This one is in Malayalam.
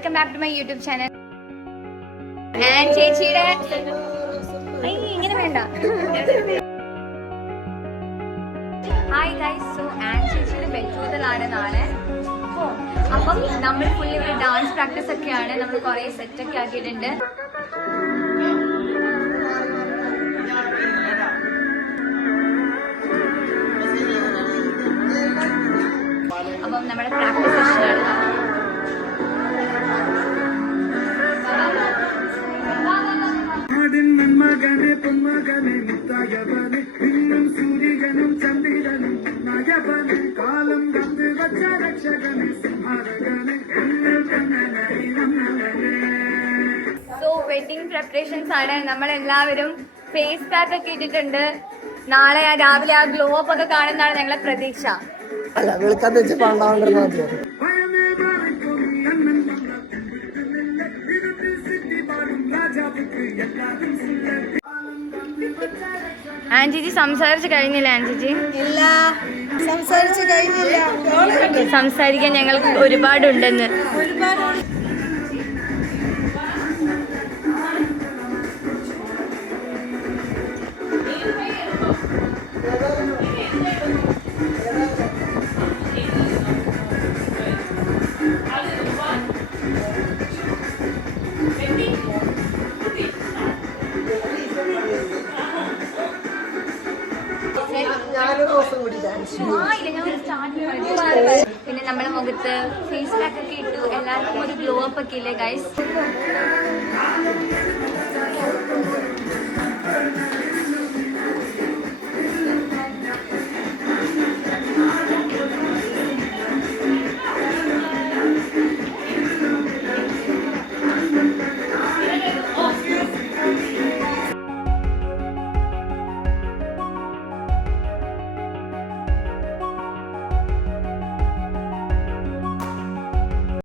Welcome back to my YouTube channel. ചേച്ചിയുടെ ഇങ്ങനെ വേണ്ട. ഹായ് ഗൈസ്, സോ ചേച്ചിയുടെ ബെറ്റൂതലാണ് നാളെ. അപ്പം നമ്മൾ ഫുള്ളി ഇവിടെ ഡാൻസ് പ്രാക്ടീസ് ഒക്കെയാണ്. നമ്മൾ കുറെ സെറ്റ് ഒക്കെ ആക്കിയിട്ടുണ്ട്. അപ്പം നമ്മുടെ പ്രാക്ടീസ് സെഷനാണ്. സോ വെഡിങ് പ്രിപ്പറേഷൻസ് ആണ്. നമ്മളെല്ലാവരും ഫേസ് പാക്ക് ഒക്കെ ഇട്ടിട്ടുണ്ട്. നാളെ രാവിലെ ആ ഗ്ലോ അപ്പ് ഒക്കെ കാണുന്നതാണ് ഞങ്ങളെ പ്രതീക്ഷ. ആൻജിജി സംസാരിച്ചു കഴിഞ്ഞില്ല? ആൻജിജി ഇല്ല, സംസാരിച്ചു കഴിഞ്ഞില്ല. സംസാരിക്കാൻ ഞങ്ങൾക്ക് ഒരുപാടുണ്ടെന്ന്. പിന്നെ നമ്മുടെ മുഖത്ത് ഫേസ് പാക്ക് ഒക്കെ ഇട്ടു. എല്ലാവർക്കും ഒരു ഗ്ലോ അപ്പ് ഒക്കെ ഇല്ലേ ഗൈസ്?